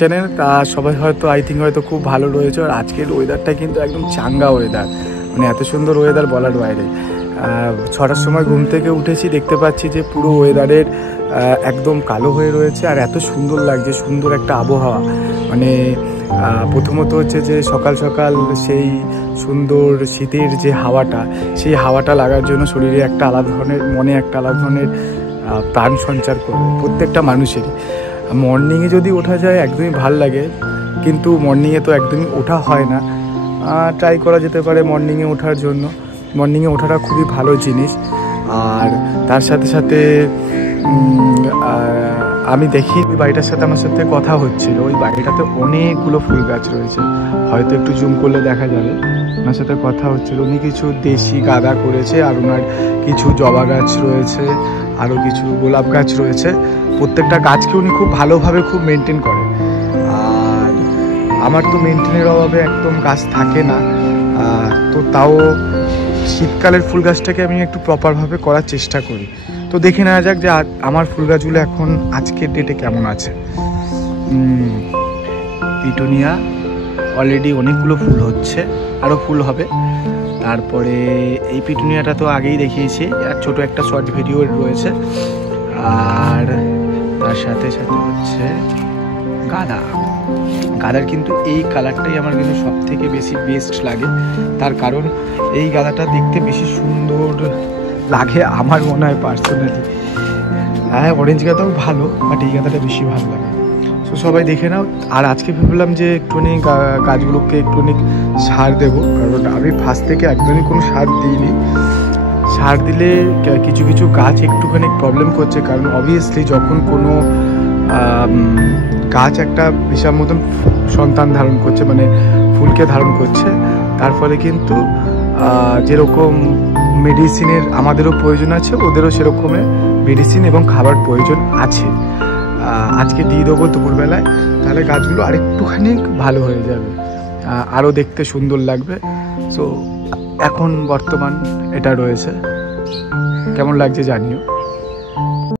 Channel তা সবাই হয়তো আই থিঙ্ক হয়তো খুব ভালো রয়েছে। আর আজকের ওয়েদারটা কিন্তু একদম চাঙ্গা ওয়েদার, মানে এত সুন্দর ওয়েদার বলার বাইরে। 6টার সময় ঘুম থেকে উঠেছি, দেখতে পাচ্ছি যে পুরো ওয়েদারের একদম কালো হয়ে রয়েছে আর এত সুন্দর লাগছে, সুন্দর একটা আবহাওয়া। মানে প্রথমত হচ্ছে যে সকাল সকাল সেই সুন্দর শীতের যে হাওয়াটা, সেই হাওয়াটা লাগার জন্য শরীরে একটা আলাদা ধরনের, মনে একটা আলাদা ধরনের প্রাণ সঞ্চার করবে প্রত্যেকটা মানুষেরই। মর্নিংয়ে যদি ওঠা যায় একদমই ভাল লাগে, কিন্তু মর্নিংয়ে তো একদমই ওঠা হয় না। ট্রাই করা যেতে পারে মর্নিংয়ে ওঠার জন্য। মর্নিংয়ে ওঠাটা খুবই ভালো জিনিস। আর তার সাথে সাথে আমি দেখি ওই বাড়িটার সাথে আমার সাথে কথা হচ্ছিল, ওই বাড়িটাতে অনেকগুলো ফুল গাছ রয়েছে, হয়তো একটু জুম করলে দেখা যাবে। ওনার সাথে কথা হচ্ছিল, উনি কিছু দেশি গাঁদা করেছে আর ওনার কিছু জবা গাছ রয়েছে, আরও কিছু গোলাপ গাছ রয়েছে। প্রত্যেকটা গাছকে উনি খুব ভালোভাবে খুব মেনটেন করে। আর আমার তো মেনটেনের অভাবে একদম গাছ থাকে না, তো তাও শীতকালের ফুল গাছটাকে আমি একটু প্রপারভাবে করার চেষ্টা করি। তো দেখে নেওয়া যাক যে আমার ফুল গাছগুলো এখন আজকের ডেটে কেমন আছে। পিটুনিয়া অলরেডি অনেকগুলো ফুল হচ্ছে, আরও ফুল হবে। তারপরে এই পিটুনিয়াটা তো আগেই দেখিয়েছি, আর ছোটো একটা শর্ট ভিডিও রয়েছে। আর তার সাথে সাথে হচ্ছে গাঁদার কিন্তু এই কালারটাই আমার কিন্তু সব থেকে বেশি বেস্ট লাগে। তার কারণ এই গাঁদাটা দেখতে বেশি সুন্দর লাগে আমার মনে হয় পার্সোনালি। হ্যাঁ, অরেঞ্জ গাঁদাও ভালো, বাট এই গাঁদাটা বেশি ভালো লাগে। তো সবাই দেখে নাও। আর আজকে ভাবলাম যে একটুখানি গাছগুলোকে একটুখানি সার দেবো, কারণ আমি ফার্স্ট থেকে একদমই কোনো সার দিইনি। সার দিলে কিছু কিছু গাছ একটুখানি প্রবলেম করছে, কারণ অবভিয়াসলি যখন কোনো গাছ একটা বিশাল মতন সন্তান ধারণ করছে, মানে ফুলকে ধারণ করছে, তার ফলে কিন্তু যেরকম মেডিসিনের আমাদেরও প্রয়োজন আছে, ওদেরও সেরকমের মেডিসিন এবং খাবার প্রয়োজন আছে। আজকে দিয়ে দেবো দুপুরবেলায়, তাহলে গাছগুলো আরেকটুখানি ভালো হয়ে যাবে, আরও দেখতে সুন্দর লাগবে। সো এখন বর্তমান এটা রয়েছে, কেমন লাগছে জানিও।